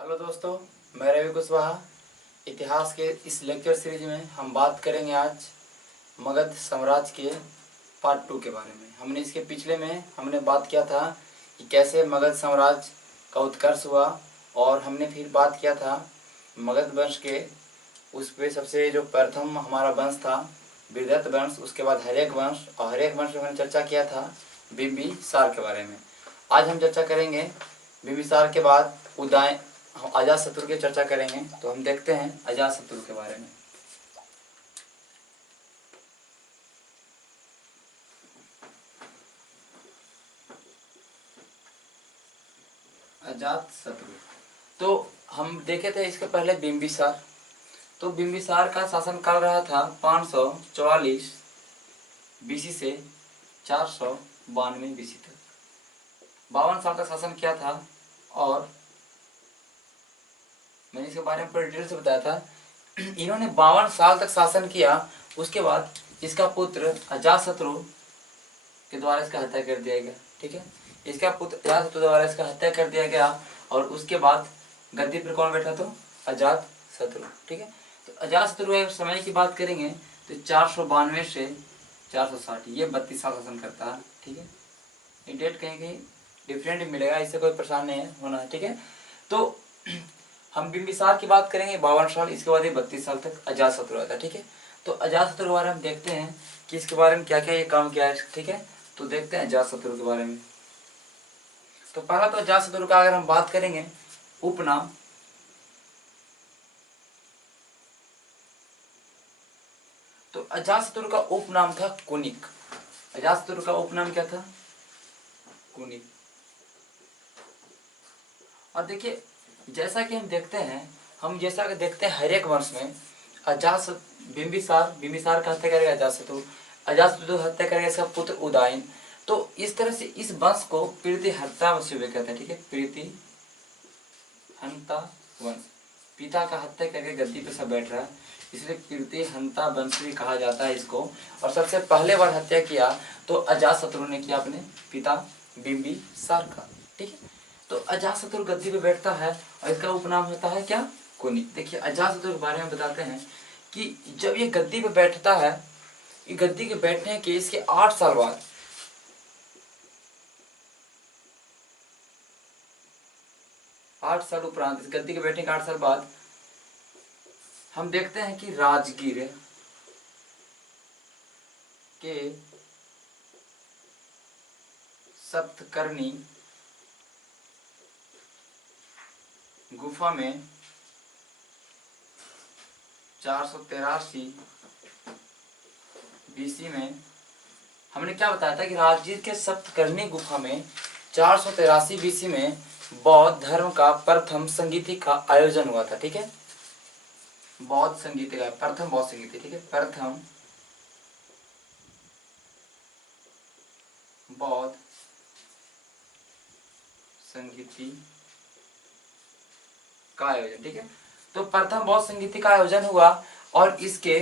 Hello दोस्तों, मैं रवि कुशवाहा। इतिहास के इस लेक्चर सीरीज में हम बात करेंगे आज मगध साम्राज्य के पार्ट 2 के बारे में। हमने इसके पिछले में हमने बात किया था कि कैसे मगध साम्राज्य का उत्कर्ष हुआ, और हमने फिर बात किया था मगध वंश के उस पे सबसे जो प्रथम हमारा वंश था विदर्भ वंश, उसके बाद हर्यक वंश, और हर्यक वंश में हमने चर्चा किया था बिंबिसार के बारे में। आज हम चर्चा करेंगे बिंबिसार के बाद उदय हम अजातशत्रु की चर्चा करेंगे। तो हम देखते हैं अजातशत्रु के बारे में। अजातशत्रु तो हम देखे थे इसके पहले बिंबिसार। तो बिंबिसार का शासन काल रहा था 544 बीसी से 492 बीसी तक। 52 साल का शासन किया था, और मैंने इसके बारे में पूरी डिटेल से बताया था। इन्होंने 52 साल तक शासन किया। उसके बाद इसका पुत्र अजातशत्रु के द्वारा इसका हत्या कर दिया गया। ठीक है, इसका पुत्र अजातशत्रु द्वारा इसका हत्या कर दिया गया, और उसके बाद गद्दी पर कौन बैठा? तो अजातशत्रु। ठीक है, तो अजातशत्रु समय की बात करेंगे तो 492 से 460, ये 32 साल शासन करता है। ठीक है, ये डेट कहीं कहीं डिफरेंट मिलेगा, इससे कोई परेशान नहीं है होना है। ठीक है, तो हम बिंबिसार की बात करेंगे 52 साल, इसके बाद ये 32 साल तक अजातशत्रु रहता है। ठीक है, तो अजातशत्रु के बारे में हम देखते हैं कि इसके बारे में क्या क्या ये काम किया है। ठीक है, तो देखते हैं अजातशत्रु के बारे में। तो पहला तो अजातशत्रु का अगर हम बात करेंगे उपनाम, तो अजातशत्रु का उपनाम था कुनिक। अजातशत्रु का उपनाम क्या था? कुनिक। और देखिए, जैसा कि हम देखते हैं हर्यक वंश में बिंबिसार का हत्या करेगा अजातशत्रु, अजातशत्रु हत्या करेगा इसका पुत्र उदयन। तो इस तरह से इस वंश को प्रीतिहंता वंश भी कहते हैं। ठीक है, प्रीतिहंता वंश, पिता का हत्या करके गद्दी पे सब बैठ रहा है, इसलिए प्रीतिहंता वंश भी कहा जाता है इसको। और सबसे पहले बार हत्या किया तो अजातशत्रु ने किया अपने पिता बिंबिसार का। ठीक है, तो अजातशत्रु गद्दी पे बैठता है और इसका उपनाम होता है क्या? कुनी। देखिए, अजातशत्रु के बारे में बताते हैं कि जब ये गद्दी पे बैठता है, ये गद्दी के बैठने के इसके 8 साल बाद, 8 साल उपरांत, इस गद्दी के बैठने के 8 साल बाद हम देखते हैं कि राजगीर के सप्तकर्णी गुफा में 483 बीसी में हमने क्या बताया था कि राजगीर के सप्तकर्णी गुफा में 483 बीसी में बौद्ध धर्म का प्रथम संगीति का आयोजन हुआ था। ठीक है, बौद्ध संगीति का प्रथम बौद्ध संगीति। ठीक है, प्रथम बौद्ध संगीति का आयोजन। ठीक है, तो प्रथम बौद्ध संगीति का आयोजन हुआ। और इसके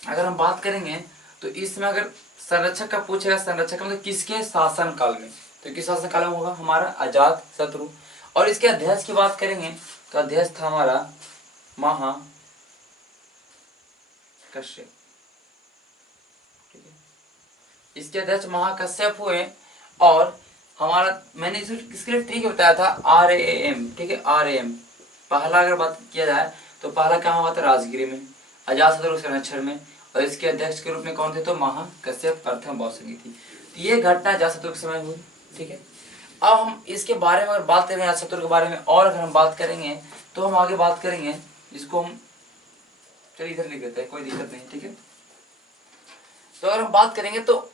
अगर हम बात करेंगे तो इसमें अगर संरक्षक का पूछेगा, संरक्षक का मतलब किसके शासन काल में, तो किस शासन काल में होगा? हमारा अजातशत्रु। और इसके अध्यक्ष की बात करेंगे तो अध्यक्ष था हमारा महाकश्यप। ठीक है, इसके अध्यक्ष महाकश्यप हुए। और हमारा मैंने इसके लिए ट्रिक बताया था RAM। ठीक है, RAM पहला अगर बात किया जाए तो पहला कहाँ हुआ था? राजगिरी में, अजातशत्रु संरक्षण में। और इसके अध्यक्ष के रूप में कौन थे? तो महाकश्यप प्रथम बौद्ध संगीति। तो ये घटना अजातशत्रु के समय हुई। ठीक है, अब हम इसके बारे में अगर बात करेंगे अजातशत्रु के बारे में, और अगर हम बात करेंगे तो हम आगे बात करेंगे, जिसको हम चलिए इधर लिख देते हैं, कोई दिक्कत नहीं। ठीक है, तो अगर हम बात करेंगे तो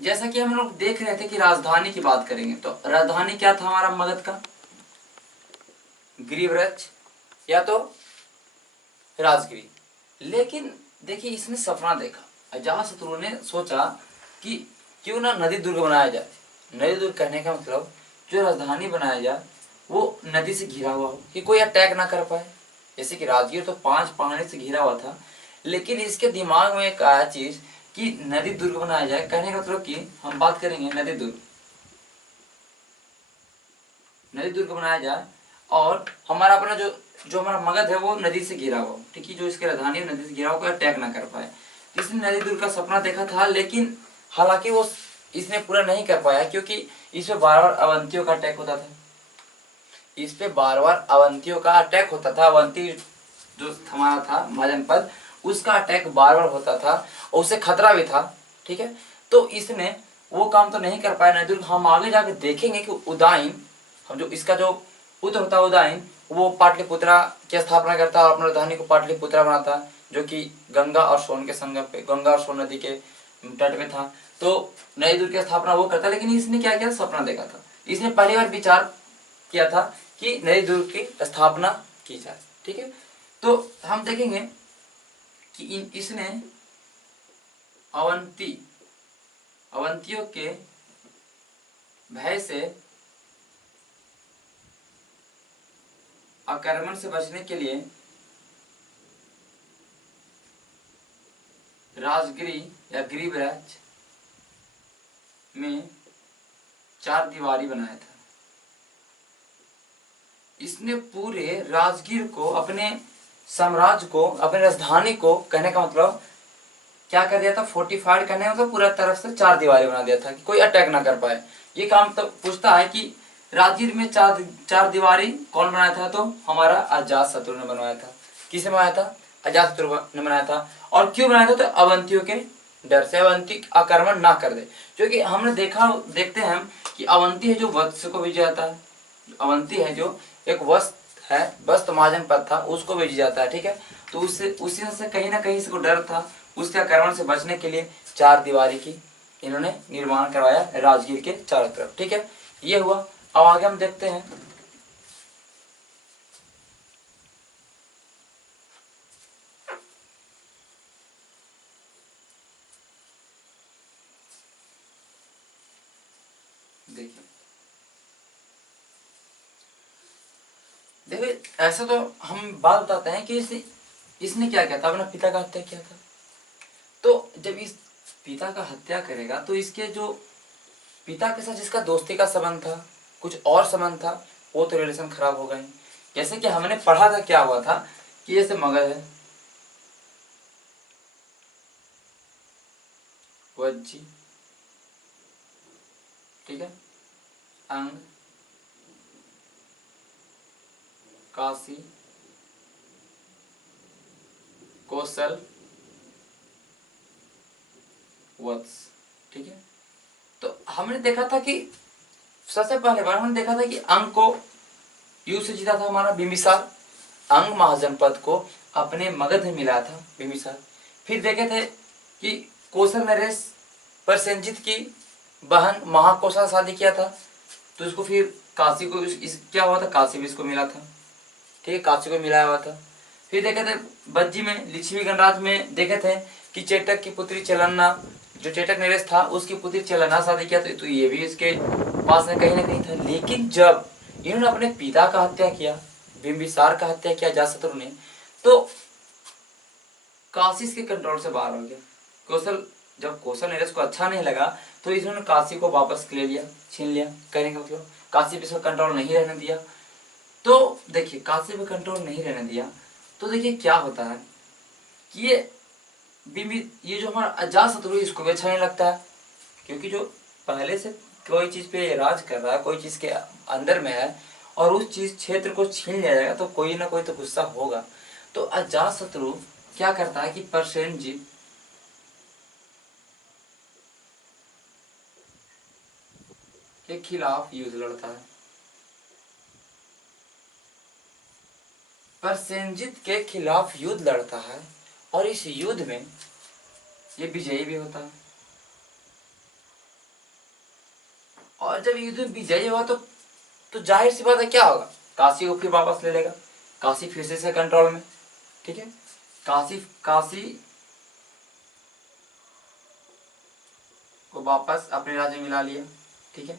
जैसा कि हम लोग देख रहे थे कि राजधानी की बात करेंगे तो राजधानी क्या था हमारा मगध का? गिरिव्रज या तो राजगिरी। लेकिन देखिए, इसने सपना देखा, अजातशत्रु ने सोचा कि क्यों ना नदी दुर्ग बनाया जाए। नदी दुर्ग कहने का मतलब जो राजधानी बनाया जाए वो नदी से घिरा हुआ हो कि कोई अटैक ना कर पाए। जैसे कि राजगीर तो 5 पहाड़ी से घिरा हुआ था, लेकिन इसके दिमाग में एक आया चीज कि नदी दुर्ग बनाया जाए। कहने का मतलब कि हम बात करेंगे नदी दुर्ग बनाया जाए, और हमारा अपना जो जो हमारा मगध है वो नदी से घिरा हुआ, ठीक है, जो इसकी राजधानी है नदी से घिरा हुआ, कोई अटैक ना कर पाए। इसने नदी दूर का सपना देखा था, लेकिन हालांकि वो इसने पूरा नहीं कर पाया, क्योंकि इस पे बार बार अवंतियों का अटैक होता था। इस पे बार बार अवंतियों का अटैक होता था। अवंती जो हमारा था महाजनपद, उसका अटैक बार बार होता था और उससे खतरा भी था, ठीक है। तो इसने वो काम तो नहीं कर पाया नदी दूर। हम आगे जाके देखेंगे कि उदयन, हम जो इसका जो पुत्र होता है उदयन, वो पाटलिपुत्रा की स्थापना करता है और अपनी राजधानी को पाटलिपुत्रा बनाता है, जो कि गंगा और सोन के संगम पे, गंगा और सोन नदी के तट में था। तो नई दुर्ग की स्थापना वो करता, लेकिन इसने क्या किया, सपना देखा था। इसने पहली बार विचार किया था कि नई दुर्ग की स्थापना की जाए, ठीक है। तो हम देखेंगे कि इसने अवंतियों के भय से, आक्रमण से बचने के लिए राजगिरी या गिरिब्राज में 4 दीवारी बनाया था। इसने पूरे राजगीर को, अपने साम्राज्य को, अपनी राजधानी को, कहने का मतलब क्या कर दिया था, फोर्टिफाइड करने का मतलब पूरा तरफ से 4 दीवारें बना दिया था कि कोई अटैक ना कर पाए। ये काम तो पूछता है कि राजगीर में चार दीवारें कौन बनाया था, तो हमारा अजातशत्रु ने बनवाया था। किसने बनाया था, अजातशत्रु ने बनाया था। और क्यों बनाया था, तो अवंतियों के डर से, अवंती आक्रमण ना कर दे। क्योंकि हमने देखते हैं कि अवंती है जो वत्स को भेजा जाता है, अवंती है जो एक वस्त है, वस्त महाजनपद था, उसको भेजा जाता है, ठीक है। तो उससे उसी से कहीं ना कहीं इसको डर था, उसके आक्रमण से बचने के लिए 4 दीवारी की इन्होंने निर्माण करवाया राजगीर के चारों तरफ, ठीक है। ये हुआ। अब आगे हम देखते हैं देखिए ऐसा तो हम बात बताते हैं कि इसने क्या किया था, अपना पिता का हत्या किया था। तो जब इस पिता का हत्या करेगा तो इसके जो पिता के साथ जिसका दोस्ती का संबंध था, कुछ और संबंध था, वो तो रिलेशन खराब हो गए। जैसे कि हमने पढ़ा था, क्या हुआ था कि जैसे मगध है, वज्जी, ठीक है, अंग, काशी, कौशल, वत्स, ठीक है। तो हमने देखा था कि सबसे पहले बार हमने देखा था कि अंग को युद्ध से जीता था हमारा बिंबिसार। अंग महाजनपद को अपने मगध में मिला था बिंबिसार। फिर देखे थे कि कौशल नरेश पर संजीत की बहन महाकौशल शादी किया था, तो इसको फिर काशी को क्या हुआ था, काशी भी इसको मिला था, ठीक है, काशी को मिलाया हुआ था। फिर देखे थे बज्जी में, लिच्छवी गणराज में देखे थे कि चेटक की पुत्री चलन्ना, जो चेटक नरेश था उसकी पुत्री चलन्ना शादी किया, तो ये भी इसके पास में कहीं ना कहीं था। लेकिन जब इन्होंने अपने पिता का हत्या किया, बिंबिसार का हत्या किया अजातशत्रु ने, तो काशी इसके कंट्रोल से बाहर हो गया। जब कौशल नरेश को अच्छा नहीं लगा तो इन्होंने काशी को वापस ले लिया, छीन लिया, कहने का मतलब काशी पे इसका कंट्रोल नहीं रहने दिया। तो देखिए काशी पे कंट्रोल नहीं रहने दिया, तो देखिए क्या होता है कि ये जो हमारा अजातशत्रु है इसको भी अच्छा नहीं लगता है, क्योंकि जो पहले से कोई चीज पे राज कर रहा है, कोई चीज के अंदर में है, और उस चीज क्षेत्र को छीन लिया जाएगा तो कोई ना कोई तो गुस्सा होगा। तो अजातशत्रु क्या करता है कि प्रसेनजीत के खिलाफ युद्ध लड़ता है, प्रसेनजीत के खिलाफ युद्ध लड़ता है, और इस युद्ध में ये विजयी भी होता है। और जब युद्ध में विजयी हुआ तो जाहिर सी बात है क्या होगा, काशी को फिर वापस ले लेगा, काशी फिर से कंट्रोल में, ठीक है। काशी को वापस अपने राज्य में मिला लिया, ठीक है।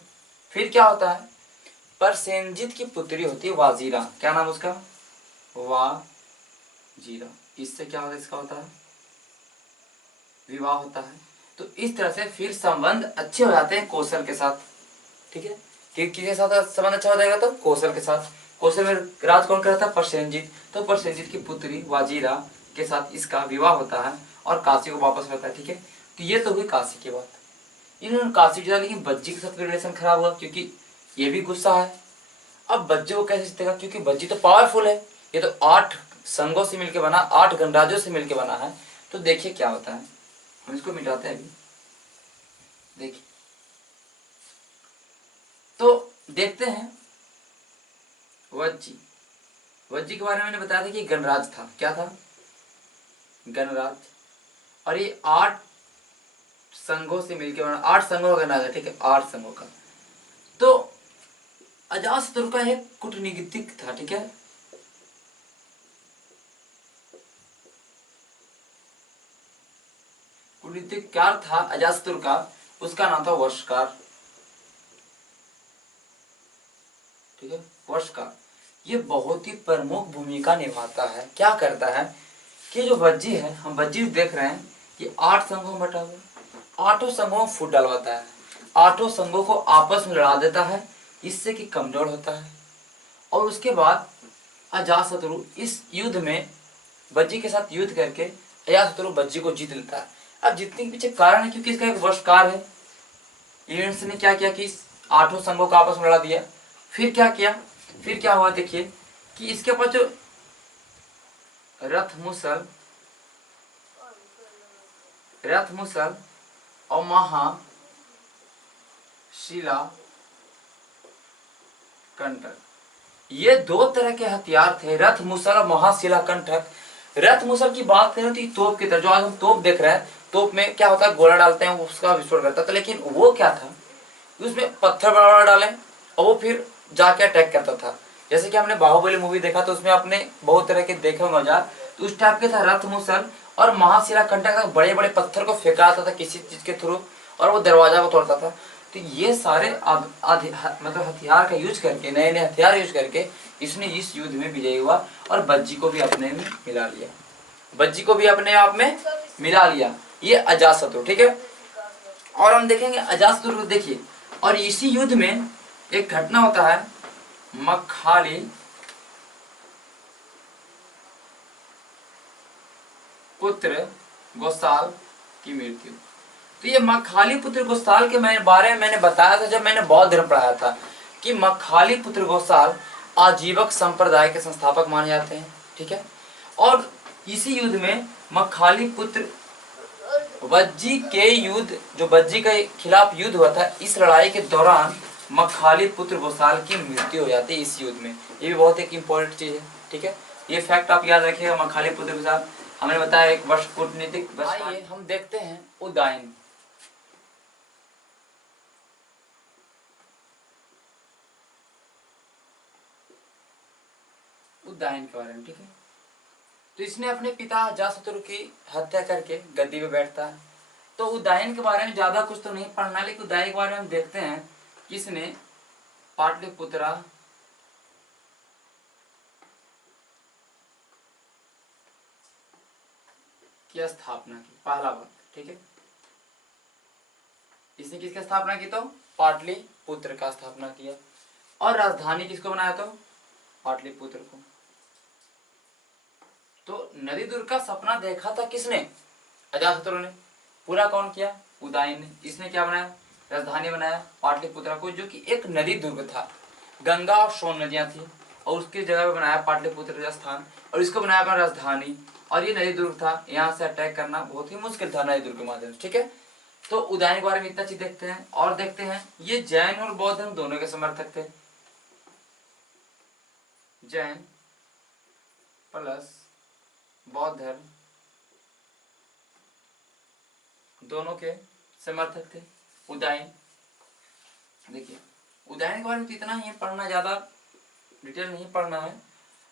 फिर क्या होता है, प्रसेनजीत की पुत्री होती है वाजीरा, क्या नाम उसका, वाजीरा। इससे क्या होता है, इसका होता है विवाह होता है। तो इस तरह से फिर संबंध अच्छे हो जाते हैं कौशल के साथ, ठीक है। कि किसके साथ संबंध अच्छा हो जाएगा, तो कौशल के साथ। कौशल में राज कौन कर रहा था? प्रसेनजीत। तो प्रसेनजीत की पुत्री वाजीरा के साथ इसका विवाह होता है और काशी को वापस होता है। ठीक है, तो ये तो हुई काशी की बात। इन्होंने काशी जीता, लेकिन बज्जी के साथ रिलेशन खराब हुआ क्योंकि ये भी गुस्सा है। अब बज्जी को कैसे जीतेगा? क्योंकि बज्जी तो पावरफुल है, ये तो 8 संघों से मिलकर बना, 8 गणराज्यों से मिलकर बना है। तो देखिए क्या होता है, हम इसको मिटाते हैं अभी। देखिए, तो देखते हैं वज्जी। वज्जी के बारे में मैंने बताया था कि गणराज था। क्या था? गणराज। और ये 8 संघों से मिलकर बना, 8 संघों का गणराज है। ठीक है, 8 संघों का। तो अजातशत्रु का एक कूटनीतिक था। ठीक है, कूटनीतिकार था अजातशत्रु का, उसका नाम था वर्षकार। ठीक है, वर्षकार। ये बहुत ही प्रमुख भूमिका निभाता है। क्या करता है कि जो वज्जी है, हम वज्जी देख रहे हैं, ये 8 संघों में बटा हुआ, 8 संघों में फूट डलवाता है, 8 संघों को आपस में लड़ा देता है, इससे कि कमजोर होता है। और उसके बाद अजातशत्रु इस युद्ध में वज्जी के साथ युद्ध करके अजातशत्रु वज्जी को जीत लेता है। अब जीतने के पीछे कारण है क्योंकि इसका एक वर्षकार है। इवेंट्स ने क्या किया कि 8 संघों को आपस में लड़ा दिया। फिर क्या किया? फिर क्या हुआ देखिए कि इसके पास जो रथ मुसल और महाशिला कंटक, ये 2 तरह के हथियार थे, रथ मुसल और महाशिला कंटक। रथ मुसल की बात करें तो तोप की तरह, जो आज हम तोप देख रहे हैं, तोप में क्या होता है, गोला डालते हैं, उसका विस्फोट करता था। लेकिन वो क्या था, उसमें पत्थर बड़ा बड़ा डाले और वो फिर जाके अटैक करता था। जैसे कि हमने बाहुबली मूवी देखा तो उसमें आपने बहुत तरह के देखे होंगे औजार, तो उस टाइप के था रथ मुसल। और महाशिला कंटक बड़े बड़े पत्थर को फेंका आता था किसी चीज के थ्रू और वो दरवाजा को तोड़ता था। तो ये सारे मतलब हथियार का यूज करके, नए नए हथियार यूज करके इसने इस युद्ध में विजयी हुआ और बज्जी को भी अपने में मिला लिया, बज्जी को भी अपने आप में मिला लिया। ये अजातशत्रु। ठीक है, और हम देखेंगे अजातशत्रु को देखिए। और इसी युद्ध में एक घटना होता है, मखाली पुत्र गोसाल की मृत्यु। तो ये मखाली पुत्र गोसाल के बारे में मैंने बताया था जब मैंने बौद्ध धर्म पढ़ाया था कि मखाली पुत्र गोसाल आजीवक संप्रदाय के संस्थापक माने जाते हैं। ठीक है, और इसी युद्ध में मखाली पुत्र वज्जी के युद्ध, जो वज्जी के खिलाफ युद्ध हुआ था, इस लड़ाई के दौरान मखाली पुत्र गोसाल की मृत्यु हो जाती है इस युद्ध में। ये भी बहुत एक इंपॉर्टेंट चीज है। ठीक है, ये फैक्ट आप याद रखिएगा। मखाली पुत्र गोसाल हमने बताया एक वर्ष कूटनीतिक। आइए हम देखते हैं उदायन। उदायन के बारे में। ठीक है, तो इसने अपने पिता अजातशत्रु की हत्या करके गद्दी पे बैठता है। तो उदायन के बारे में ज्यादा कुछ तो नहीं पढ़ना, लेकिन उदायन के बारे में हम देखते हैं कि इसने पाटलिपुत्रा की स्थापना की, पहला बात। ठीक है, इसने किसकी स्थापना की? तो पाटलिपुत्र का स्थापना किया। और राजधानी किसको बनाया? तो पाटलिपुत्र को। तो नदी दुर्ग का सपना देखा था किसने? अजातशत्रु ने। पूरा कौन किया? उदयन ने। इसने क्या बनाया? राजधानी बनाया पाटलिपुत्र को, जो कि एक नदी दुर्ग था, गंगा और सोन नदियां थी, और उसकी जगह पे बनाया पाटलिपुत्र स्थान, और इसको बनाया अपना राजधानी। और ये नदी दुर्ग था, यहाँ से अटैक करना बहुत ही मुश्किल था नदी दुर्ग के माध्यम से। ठीक है, तो उदयन के बारे में इतना चीज देखते हैं। और देखते हैं ये जैन और बौद्ध धर्म दोनों के समर्थक थे। जैन प्लस बौद्ध धर्म दोनों के समर्थक थे उदयन। देखिए, उदयन के बारे में तो इतना ही पढ़ना, ज्यादा डिटेल नहीं पढ़ना है।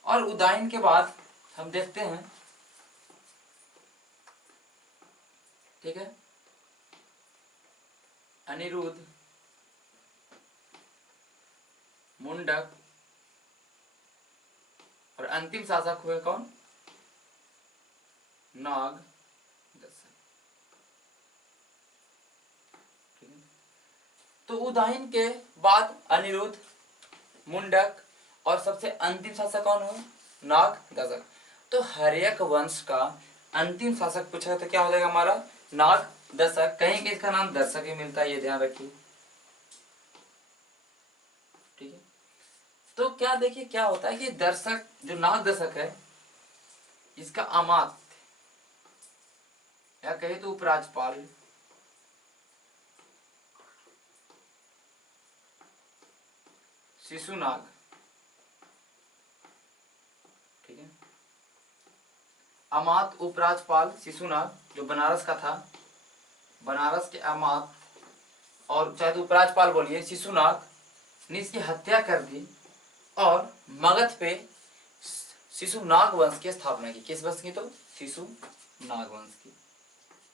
और उदयन के बाद हम देखते हैं, ठीक है, अनिरुद्ध, मुंडक, और अंतिम शासक हुए कौन? नाग दशरथ। तो उदयन के बाद अनिरुद्ध, मुंडक और सबसे अंतिम शासक कौन हुआ? नाग दशक। तो हर्यक वंश का अंतिम शासक पूछा तो क्या हो जाएगा हमारा? नाग दशक। कहीं कि इसका नाम दर्शक ही मिलता है, ये ध्यान रखिए। ठीक है, तो क्या देखिए क्या होता है कि दर्शक जो नाग दशक है इसका अमात्य या कहे तो उपराज्यपाल शिशुनाग, ठीक है, अमात्य उपराज्यपाल शिशुनाग जो बनारस का था, बनारस के अमात्य और चाहे तो उपराज्यपाल बोलिए शिशुनाग ने इसकी हत्या कर दी और मगध पे शिशुनाग वंश की स्थापना की। किस वंश की? तो शिशुनाग वंश की।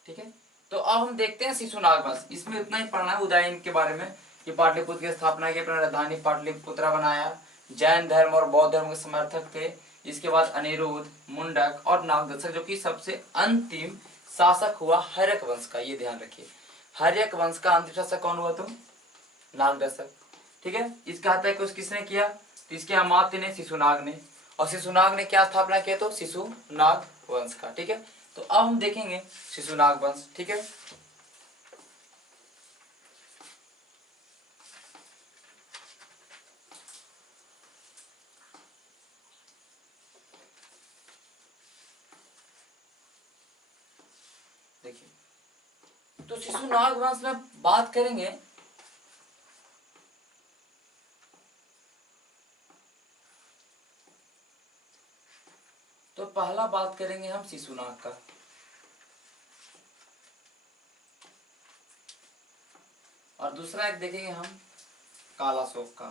ठीक है, तो अब हम देखते हैं शिशुनाग वंश। इसमें उतना ही पढ़ना है उदयन के बारे में कि पाटलिपुत्र की स्थापना की, अपनी राजधानी पाटलिपुत्रा बनाया, जैन धर्म और बौद्ध धर्म के समर्थक थे। इसके बाद अनिरुद्ध, मुंडक और नागदशक जो कि सबसे अंतिम शासक हुआ हर्यक वंश का। ये ध्यान रखिए, हर्यक वंश का अंतिम शासक कौन हुआ? तो नागदशक। ठीक है, इसका हत्या किसने किया? तो इसके अमात्य ने, शिशुनाग ने। और शिशुनाग ने क्या स्थापना किया? तो शिशुनाग वंश का। ठीक है, तो अब हम देखेंगे शिशुनाग वंश। ठीक है, देखिए तो शिशुनाग वंश में बात करेंगे तो पहला बात करेंगे हम शिशुनाग का, और दूसरा एक देखेंगे हम कालाशोक का।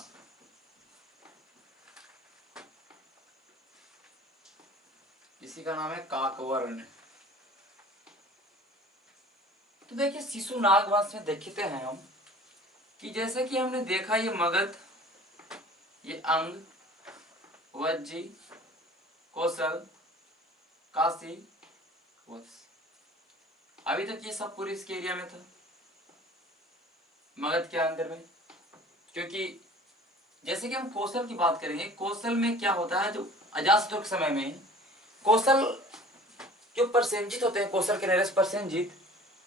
इसी का नाम है काकवर्ण। तो देखिए शिशुनाग वंश में देखते हैं हम कि जैसे कि हमने देखा ये मगध, ये अंग, वज्जी, कौशल, काशी, वत्स, अभी तक ये सब पूरे इसके एरिया में था, मगध के अंदर में। क्योंकि जैसे कि हम कौशल की बात करेंगे, कौशल में क्या होता है, जो अजातशत्रु के समय में कौशल जो प्रसेनजित होते हैं, कौशल के नरेश प्रसेनजित,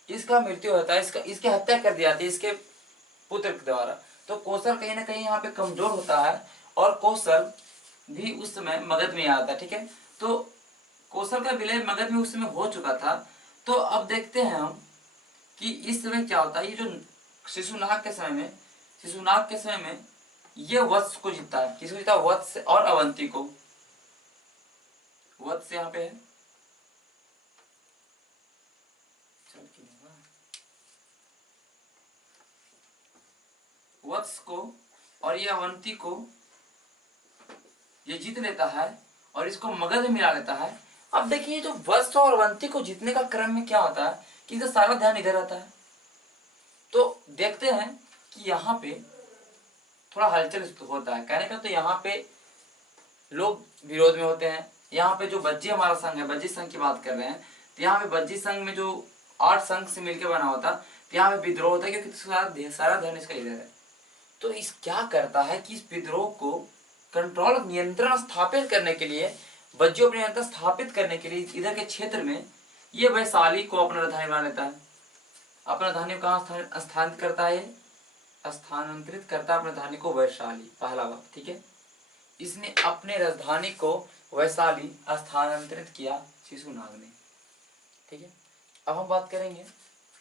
इसका मृत्यु होता है, इसकी हत्या कर दी जाती है इसके पुत्र के द्वारा। तो कौशल कहीं ना कहीं यहाँ पे कमजोर होता है और कौशल भी उस समय मगध में आता है। ठीक है, तो कौशल का विलय मगध में उस समय हो चुका था। तो अब देखते हैं हम कि इस समय क्या होता है, ये जो शिशुनाग के समय में ये वत्स को जीतता है। किसको जीता? वत्स और अवंती को। वत्स यहाँ पे है, वत्स को और ये अवंती को ये जीत लेता है और इसको मगध में मिला लेता है। अब देखिए जो वत्स और अवंती को जीतने का क्रम में क्या होता है कि इनका सारा ध्यान इधर आता है। तो देखते हैं कि यहाँ पे थोड़ा हलचल होता है। कहने का तो यहाँ पे लोग विरोध में होते हैं। यहाँ पे जो बज्जी हमारा संघ है, बज्जी संघ की बात कर रहे हैं, तो यहाँ पे बज्जी संघ में जो 8 संघ से मिलकर बना होता, तो यहाँ पे विद्रोह होता है क्योंकि सारा ध्यान इसका इधर है। तो इस क्या करता है कि इस विद्रोह को कंट्रोल, नियंत्रण स्थापित करने के लिए, बज्जियों पर नियंत्रण स्थापित करने के लिए इधर के क्षेत्र में ये वैशाली को अपना राजधानी बना लेता है। अपना राजधानी कहाँ स्थानित करता है? स्थानांतरित करता है अपनी राजधानी को वैशाली, पहला बात। ठीक है, इसने अपने राजधानी को वैशाली स्थानांतरित किया शिशुनाग ने। ठीक है, अब हम बात करेंगे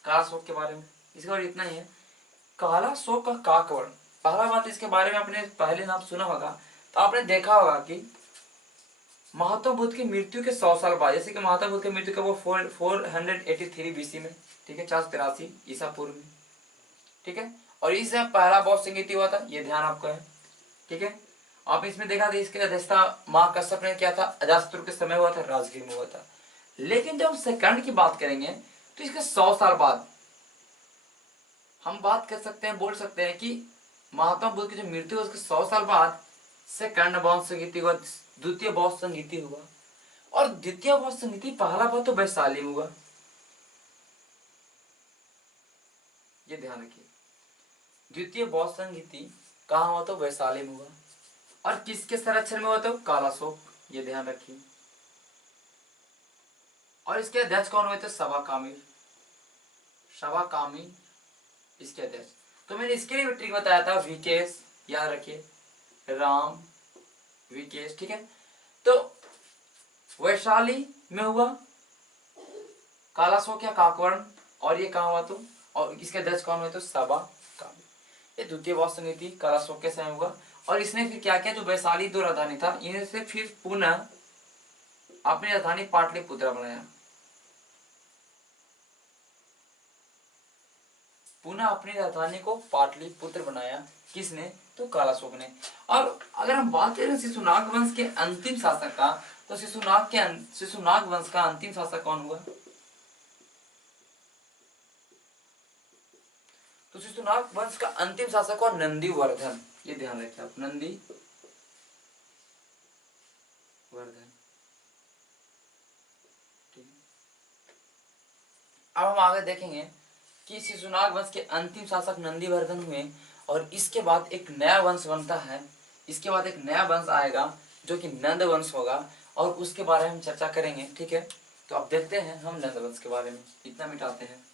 कालाशोक के बारे में। इसके बारे में इतना ही है। कालाशोक का काकवर्ण, पहला बात इसके बारे में आपने पहले नाम सुना होगा, तो आपने देखा होगा कि महात्मा बुद्ध की मृत्यु के 100 साल बाद, जैसे कि महात्मा बुद्ध की मृत्यु का वो 483 बीसी में, ठीक है, 483 ईसा पूर्व में। ठीक है, और इस पहला बौद्ध संगीति हुआ था, ये ध्यान आपका है। ठीक है, आप इसमें देखा था इसके अध्यक्षता महाकश्यप ने किया था, अजातशत्रु के समय हुआ था, राजगीर में हुआ था। लेकिन जब हम सेकंड की बात करेंगे तो इसके 100 साल बाद हम बात कर सकते हैं, बोल सकते हैं कि महात्मा बुद्ध की जो मृत्यु है उसके 100 साल बाद सेकंड बौद्ध संगीति हुआ, द्वितीय बौद्ध संगीति हुआ। और द्वितीय बौद्ध संगीति पहला बात तो वैशाली में हुआ, ये ध्यान रखिए। द्वितीय बौद्ध संगीति कहाँ हुआ? तो वैशाली में हुआ। और किसके संरक्षण में हुआ तो कालाशोक, ये ध्यान रखिए। और इसके अध्यक्ष कौन हुए थे सभाकामिर, सभाकामी इसके अध्यक्ष। तो मैंने इसके लिए भी ट्रिक बताया था, विकेश, याद रखिए, राम विकेश, ठीक है। तो वैशाली में हुआ कालाशोक या काकवर्ण, और ये कहाँ हुआ तो, और इसके अध्यक्ष कौन हुए तो सभाकामी। ये द्वितीय बौद्ध संधि कालाशोक के समय हुआ। और इसने फिर क्या किया, जो वैशाली दो राजधानी था इन्हें से फिर पुनः अपनी राजधानी पाटलिपुत्र बनाया, पुनः अपनी राजधानी को पाटलिपुत्र बनाया, किसने तो कालाशोक ने। और अगर हम बात करें शिशुनाग वंश के अंतिम शासक का, तो शिशुनाग वंश का अंतिम शासक कौन हुआ, तो शिशुनाग वंश का अंतिम शासक हुआ नंदीवर्धन, ये ध्यान रखिए आप, नंदीवर्धन। ठीक है, अब हम आगे देखेंगे कि शिशुनाग वंश के अंतिम शासक नंदीवर्धन हुए, और इसके बाद एक नया वंश बनता है, इसके बाद एक नया वंश आएगा जो कि नंद वंश होगा, और उसके बारे में हम चर्चा करेंगे, ठीक है। तो अब देखते हैं हम नंद वंश के बारे में, इतना मिटाते हैं।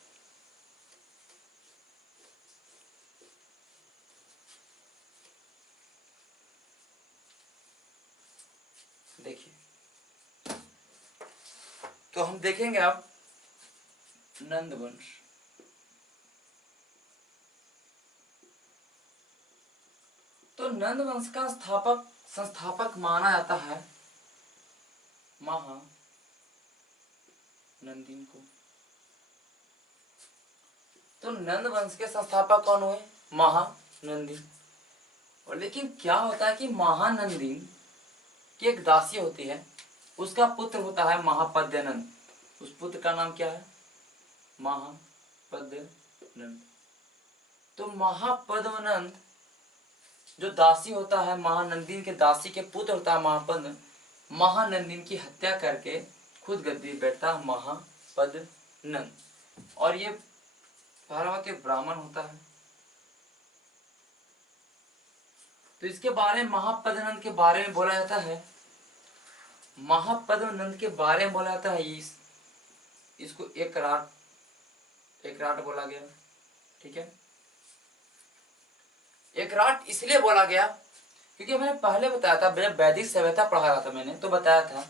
देखिए, तो हम देखेंगे अब नंद वंश। तो नंद वंश का संस्थापक माना जाता है महानंदीन को। तो नंद वंश के संस्थापक कौन हुए, महानंदीन। और लेकिन क्या होता है कि महानंदीन की एक दासी होती है, उसका पुत्र होता है महापद्यनंद, उस पुत्र का नाम क्या है महापद्यनंद। तो महापद्मनंद जो दासी होता है, महानंदीन के दासी के पुत्र होता है महापद्म, महानंदीन की हत्या करके खुद गद्दी बैठता है महापद्मनंद, और ये भारत एक ब्राह्मण होता है। तो इसके बारे में महापद्मनंद के बारे में बोला जाता है, महापद्मनंद के बारे में बोला जाता है, इसको एक राट बोला गया, ठीक है। एक राट इसलिए बोला गया क्योंकि मैंने पहले बताया था, जब वैदिक सभ्यता पढ़ा रहा था मैंने, तो बताया था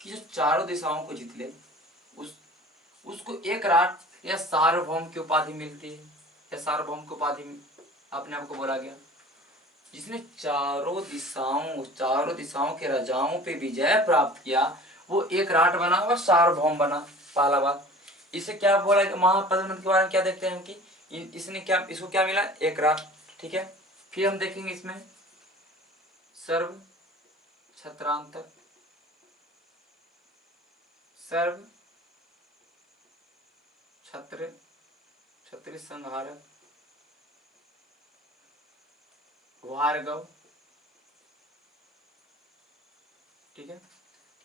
कि जो चारों दिशाओं को जीत ले उसको एक राट या सार्वभौम की उपाधि मिलती है, या सार्वभौम की उपाधि अपने आप को बोला गया। जिसने चारों दिशाओं के राजाओं पे विजय प्राप्त किया, वो एक राट बना और सार्वभौम बना, पहला बात। इसे क्या बोला, महापद्मनंद के बारे में क्या देखते हैं हम कि इसने क्या, इसको क्या मिला, एक राट, ठीक है। फिर हम देखेंगे इसमें सर्व छत्रांतक, सर्व छत्री संहारक, भार्गव, ठीक है।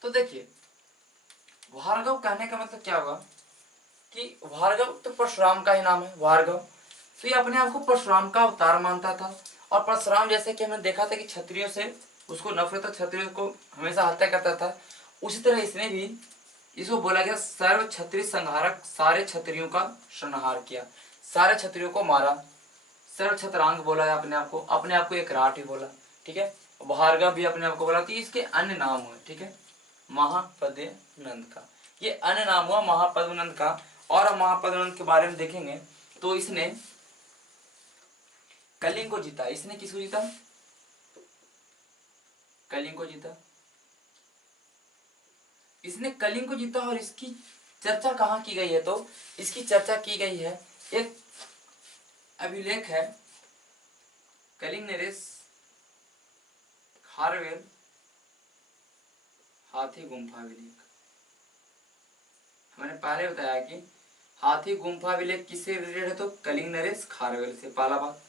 तो देखिए, भार्गव कहने का मतलब क्या होगा कि भार्गव तो परशुराम का ही नाम है, भार्गव। तो ये अपने आप को परशुराम का अवतार मानता था, और परशुराम जैसे कि हमने देखा था कि क्षत्रियों से उसको नफरत, क्षत्रियों को हमेशा हत्या करता था, उसी तरह इसने भी, इसको बोला गया सर्व क्षत्रिय संहारक, सारे क्षत्रियों का संहार किया, सारे क्षत्रियों को मारा, सर्व छत्रांग बोला है अपने आप को एक राट ही बोला, ठीक है। भार्गव भी अपने आप को बोला, तो इसके अन्य नाम हुए, ठीक है, महापद्मनंद का ये अन्य नाम हुआ महापद्मनंद का। और हम महापद्मनंद के बारे में देखेंगे, तो इसने कलिंग को जीता। इसने किसको जीता, कलिंग को जीता, इसने कलिंग को जीता। और इसकी चर्चा कहाँ की गई है, तो इसकी चर्चा की गई है, एक अभिलेख है कलिंग नरेश खारवेल हाथी गुम्फा अभिलेख। मैंने पहले बताया कि हाथी गुम्फा अभिलेख किससे रिलेटेड है, तो कलिंग नरेश खारवेल से। पहला बात,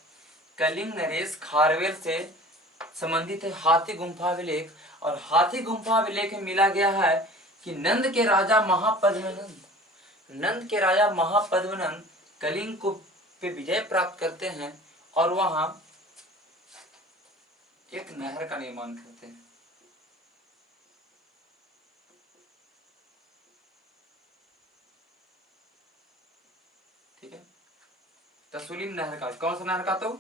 कलिंग नरेश खारवेल से संबंधित है हाथी गुम्फा अभिलेख। और हाथी गुम्फा अभिलेख में मिला गया है कि नंद के राजा महापद्मनंद कलिंग को पे विजय प्राप्त करते हैं, और वहां एक नहर का निर्माण करते हैं। ठीक है, तसुलिम नहर का, कौन सा नहर का? तो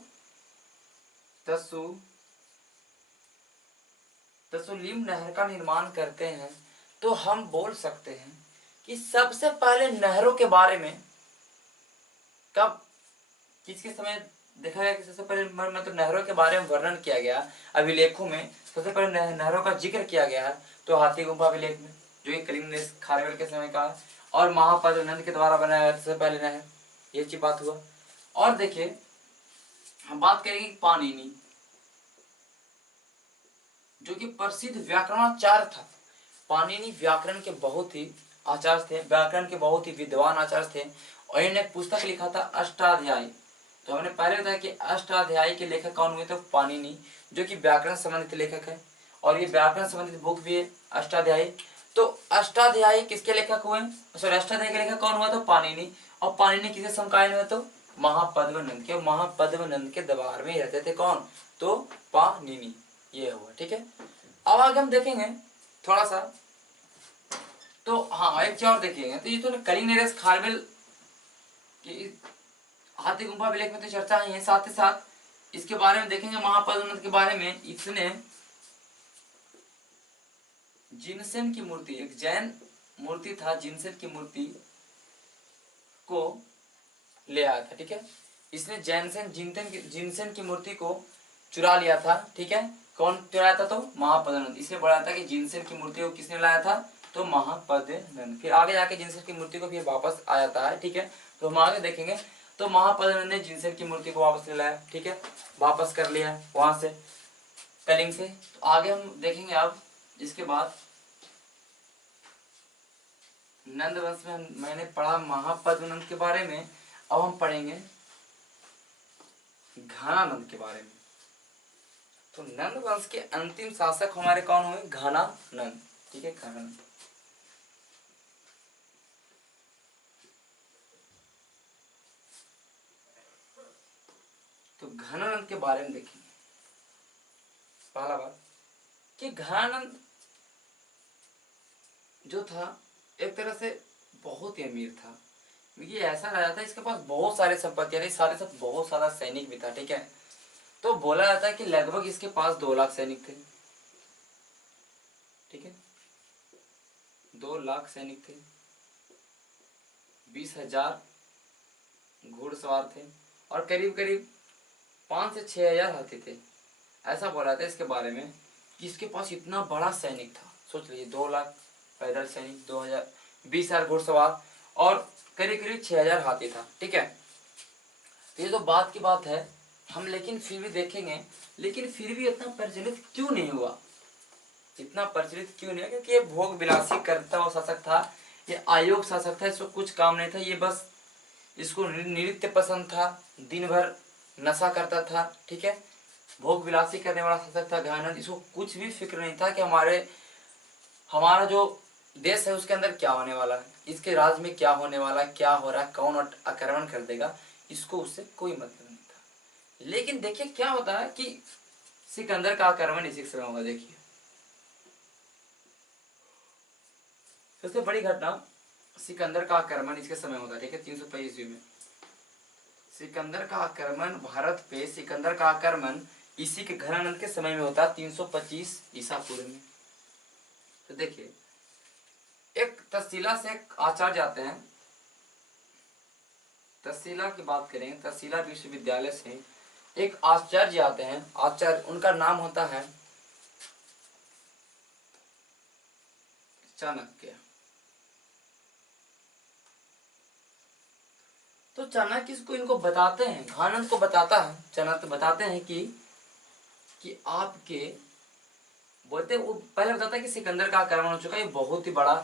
तसुलिम नहर का निर्माण करते हैं। तो हम बोल सकते हैं कि सबसे पहले नहरों के बारे में कब, किसके समय देखा गया कि सबसे पहले मतलब नहरों के बारे में वर्णन किया गया अभिलेखों में, सबसे पहले नहरों का जिक्र किया गया है तो हाथी गुम्फा अभिलेख में, जो कि कलिंग खारवेल के समय का है, और महापद्म नंद के द्वारा बनाया गया सबसे पहले नहर, ये चीज बात हुआ। और देखिए हम बात करेंगे पाणिनि, जो कि प्रसिद्ध व्याकरणाचार्य था। पाणिनि व्याकरण के बहुत ही आचार्य थे, व्याकरण के बहुत ही विद्वान आचार्य थे, और इन्होंने एक पुस्तक लिखा था अष्टाध्यायी। तो हमने पहले बताया कि अष्टाध्यायी के लेखक कौन हुए? तो पाणिनि, जो कि व्याकरण संबंधित लेखक है, और ये व्याकरण संबंधित बुक भी है अष्टाध्यायी। तो अष्टाध्यायी किसके लेखक हुए? सॉरी, अष्टाध्यायी के लेखक कौन हुआ? तो पाणिनि। और पाणिनि किसके समकालीन हुए? तो महापद्म नंद के, महापद्म नंद के दरबार में रहते थे। कौन? तो पाणिनि, ये हुआ। ठीक है, अब आगे हम देखेंगे थोड़ा सा, तो हाँ एक चीज और देखिएगा, तो ये तो कलिंग नीरज खारवेल की हाथी गुम्फा अभिलेख में तो चर्चा ही है, साथ ही साथ इसके बारे में देखेंगे महापद्म नंद के बारे में। इसने जिनसेन की मूर्ति, एक जैन मूर्ति था, जिनसेन की मूर्ति को ले आया था। ठीक है, इसने जिनसेन की मूर्ति को चुरा लिया था। ठीक है, कौन चुराया था? तो महापद्म नंद। इसलिए बोला था कि जिनसेन की मूर्ति को किसने लाया था? तो महापद्म नंद। फिर आगे जाके जिनसेन की मूर्ति को फिर वापस आ जाता है। ठीक है, तो हम आगे देखेंगे। तो महापद्म नंद ने जिनसेन की मूर्ति को वापस ले लाया। ठीक है, वापस कर लिया वहां से, कलिंग से। तो आगे हम देखेंगे अब इसके बाद नंद वंश में मैंने पढ़ा महापद्म नंद के बारे में। अब हम पढ़ेंगे घनानंद के बारे में। तो नंद वंश के अंतिम शासक हमारे कौन हुए? घनानंद। ठीक है, घनानंद। तो घनानंद के बारे में देखेंगे। पहला बात कि घनानंद जो था एक तरह से बहुत ही अमीर था। ये ऐसा राजा था, इसके पास बहुत सारे संपत्ति थी, सारे सब बहुत सारा सैनिक भी था। ठीक है, तो बोला जाता है कि लगभग इसके पास 2 लाख सैनिक थे। ठीक है, 2 लाख सैनिक थे, 20,000 घुड़सवार थे, और करीब करीब 5 से 6,000 हाथी थे। ऐसा बोला था इसके बारे में कि इसके पास इतना बड़ा सैनिक था। सोच लीजिए, 2 लाख पैदल सैनिक, 2,000, 20,000 घुड़सवार, और करीब करीब 6,000 हाथी था। ठीक है, तो ये तो बात की बात है हम, लेकिन फिर भी देखेंगे, लेकिन फिर भी इतना प्रचलित क्यों नहीं हुआ? इतना प्रचलित क्यों नहीं है? क्योंकि ये भोग विलासी करता हुआ शासक था, ये आयोग शासक था, इसको कुछ काम नहीं था, ये बस इसको नृत्य पसंद था, दिन भर नशा करता था। ठीक है, भोग विलासी करने वाला शासक था घनानंद। इसको कुछ भी फिक्र नहीं था कि हमारा जो देश है उसके अंदर क्या होने वाला है, इसके राज्य में क्या होने वाला है, क्या हो रहा है, कौन आक्रमण कर देगा, इसको उससे कोई मतलब नहीं था। लेकिन देखिए क्या होता है कि सिकंदर का आक्रमण इसी समय होगा। देखिए सबसे बड़ी घटना सिकंदर का आक्रमण इसके समय होता है। ठीक है, 325 ईस्वी में सिकंदर का आक्रमण भारत पे, सिकंदर का आक्रमण इसी के घनानंद के समय में होता है, 325 ईसा पूर्व में। तो देखिए एक तक्षशिला से एक आचार्य जाते हैं, तक्षशिला की बात करें, तक्षशिला विश्वविद्यालय से एक आचार्य आते हैं, आचार्य, उनका नाम होता है चाणक्य। तो चाणक्य इसको इनको बताते हैं, घनानंद को बताता है, चाणक्य बताते हैं कि आपके बोलते, वो पहले बताता है कि सिकंदर का आक्रमण हो चुका है, ये बहुत ही बड़ा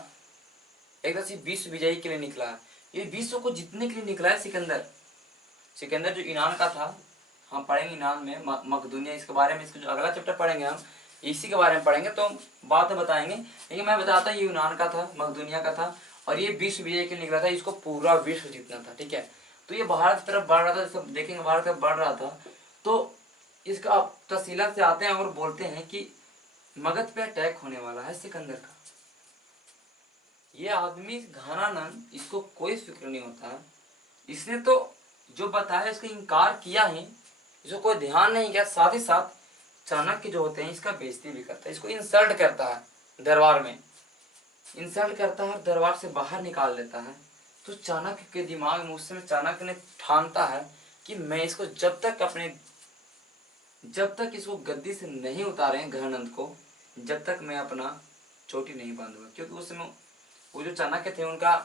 एक तरह से विश्व विजयी के लिए निकला है, ये विश्व को जीतने के लिए निकला है सिकंदर। सिकंदर जो ईरान का था, हम पढ़ेंगे ईरान में मकदूनिया, इसके बारे में, इसका जो अगला चैप्टर पढ़ेंगे हम इसी के बारे में पढ़ेंगे, तो बात बताएंगे। लेकिन मैं बताता ये यूनान का था, मकदूनिया का था, और ये विश्व विजय के लिए निकला था, इसको पूरा विश्व जीतना था। ठीक है, तो ये भारत की तरफ बढ़ रहा था, जैसे देखेंगे भारत की तरफ बढ़ रहा था, तो इसका तहसीला से आते हैं और बोलते हैं कि मगध पे अटैक होने वाला है सिकंदर का। ये आदमी घानानंद, इसको कोई फिक्र नहीं होता है। इसने तो जो बताया इसका इनकार किया ही, इसको कोई ध्यान नहीं किया। साथ ही साथ चाणक्य जो होते हैं इसका बेइज्जती भी करता है, इसको इंसल्ट करता है दरबार में, इंसल्ट करता है और दरबार से बाहर निकाल देता है। तो चाणक्य के दिमाग में उस समय चाणक्य ने ठानता है कि मैं इसको जब तक इसको गद्दी से नहीं उतारे घनानंद को, जब तक मैं अपना चोटी नहीं बांधूंगा। क्योंकि उस समय वो जो चाणक्य थे उनका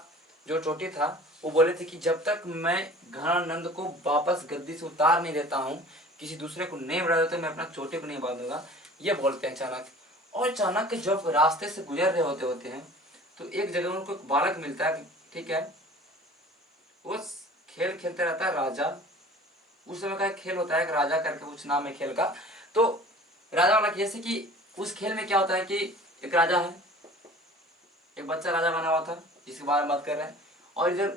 जो चोटी था, वो बोले थे कि जब तक मैं घनानंद को वापस गद्दी से उतार नहीं देता हूँ, किसी दूसरे को नहीं बढ़ा देता, मैं अपना चोटी को नहीं बांधूंगा, ये बोलते हैं चाणक्य। और चाणक्य जब रास्ते से गुजर रहे होते हैं तो एक जगह उनको एक बालक मिलता है, ठीक है, वो खेल खेलते रहता है राजा। उस समय का एक खेल होता है, एक राजा करके कुछ नाम है खेल का। तो राजा वाला जैसे कि उस खेल में क्या होता है कि एक राजा है, एक बच्चा राजा बना हुआ था जिसके बारे में बात कर रहे हैं, और इधर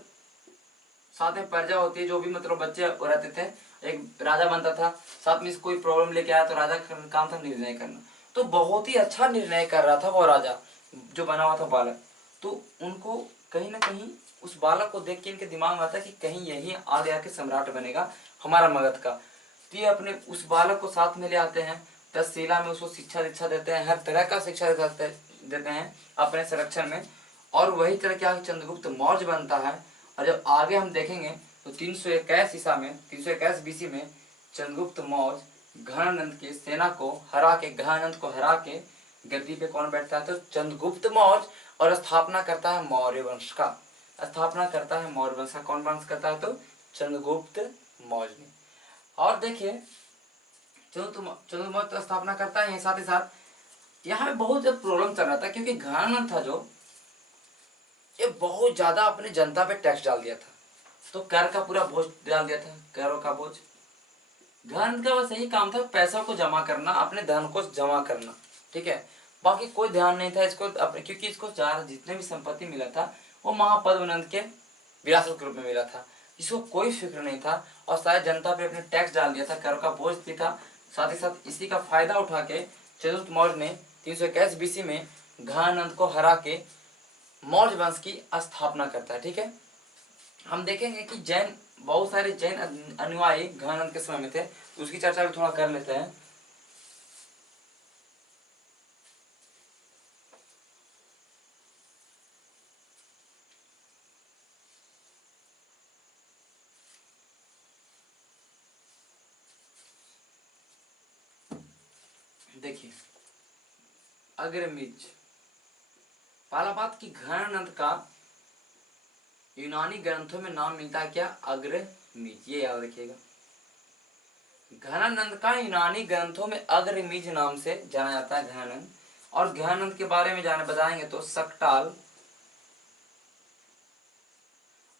साथ में प्रजा होती है, जो भी मतलब बच्चे रहते थे, एक राजा बनता था। साथ में कोई प्रॉब्लम लेके आया तो राजा का काम था निर्णय करना। तो बहुत ही अच्छा निर्णय कर रहा था वो राजा जो बना हुआ था बालक। तो उनको कहीं ना कहीं उस बालक को देख के इनके दिमाग में आता है कि कहीं यही आगे आके सम्राट बनेगा हमारा मगध का। तो ये अपने उस बालक को साथ में ले आते हैं, तक्षशिला में उसको शिक्षा देते हैं, हर तरह का शिक्षा देते हैं अपने संरक्षण में। और वही तरह क्या चंद्रगुप्त मौर्य बनता है। और जब आगे हम देखेंगे तो 321 ईसा में, 321 बीसी में चंद्रगुप्त मौर्य घनानंद की सेना को हरा के गद्दी पे कौन बैठता है, तो चंद्रगुप्त मौर्य, और स्थापना करता है मौर्य वंश का। कौन वंश करता है, तो चंद्रगुप्त मौर्य ने। और देखिए चंद्रगुप्त मौर्य तो स्थापना करता है, साथ ही साथ यहाँ पे बहुत जब प्रॉब्लम चल रहा था, क्योंकि घनानंद था जो ये बहुत ज्यादा अपने जनता पे टैक्स डाल दिया था। तो कर का पूरा बोझ डाल दिया था, करों का बोझ। घनानंद का बस यही काम था, पैसा को जमा करना, अपने धन को जमा करना, ठीक है। बाकी कोई ध्यान नहीं था इसको अपने, क्योंकि इसको जितने भी संपत्ति मिला था वो महापद्मनंद के विरासत के रूप में मिला था। इसको कोई फिक्र नहीं था और शायद जनता पे अपने टैक्स डाल दिया था, करों का बोझ भी था। साथ ही साथ इसी का फायदा उठा के चंद्रगुप्त मौर्य ने 321 बीसी में घनानंद को हरा के मौर्य वंश की स्थापना करता है, ठीक है। हम देखेंगे कि बहुत सारे जैन अनुयायी घनानंद के समय में थे, तो उसकी चर्चा भी थोड़ा कर लेते हैं। देखिए अग्रमिज, पहला बात कि घनानंद का यूनानी ग्रंथों में नाम मिलता है क्या, अग्रमिज, ये याद रखिएगा। घनानंद का यूनानी ग्रंथों में अग्रमिज नाम से जाना जाता है घनानंद। और घनानंद के बारे में बताएंगे तो सक्टाल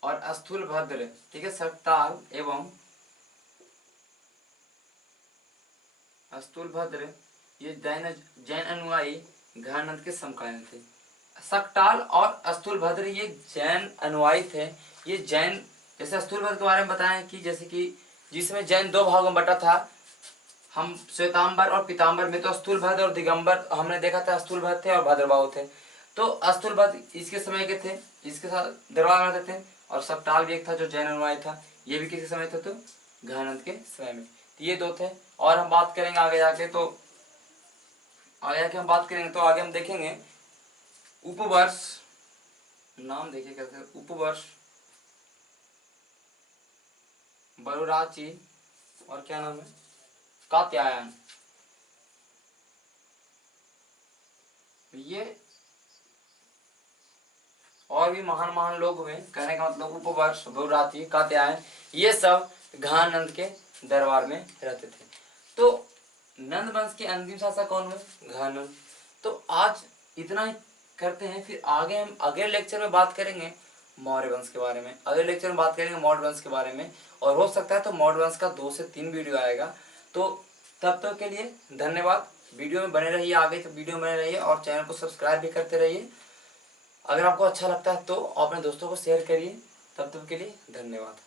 और स्थूलभद्र, ठीक है, सक्टाल एवं स्थूलभद्र ये जैन अनुयायी घनानंद के समकालीन थे। सक्टाल और स्थूलभद्र ये जैन अनुयायी थे। ये जैन, जैसे स्थूलभद्र के बारे में बताएं कि जैसे कि जिसमें जैन दो भागों में बटा था, हम श्वेतांबर और पीतांबर में। तो स्थूलभद्र और दिगंबर हमने देखा था, स्थूलभद्र थे और भद्रबाहु थे। तो स्थूलभद्र इसके समय के थे, इसके साथ दरबार में रहते थे। और सक्टाल भी एक था जो जैन अनुयायी था, ये भी किसी समय थे, तो घनानंद के समय में। तो ये दो थे। और हम बात करेंगे आगे जाके, तो आगे जाके हम बात करेंगे तो आगे हम देखेंगे उपवर्ष, नाम देखिए कैसे, उपवर्ष, बरुराची, और क्या नाम है, कात्यायन। ये और भी महान महान लोग हुए, कहने का मतलब उपवर्ष, बरुराची, कात्यायन, ये सब घनानंद के दरबार में रहते थे। तो नंद वंश के अंतिम शासक कौन हुए, घनानंद। तो आज इतना ही करते हैं, फिर आगे हम अगले लेक्चर में बात करेंगे मौर्य वंश के बारे में। अगले लेक्चर में बात करेंगे मौर्य वंश के बारे में, और हो सकता है तो मौर्य वंश का 2 से 3 वीडियो आएगा। तो तब तक के लिए धन्यवाद। वीडियो में बने रहिए, आगे तो वीडियो में बने रहिए और चैनल को सब्सक्राइब भी करते रहिए। अगर आपको अच्छा लगता है तो अपने दोस्तों को शेयर करिए। तब तक के लिए धन्यवाद।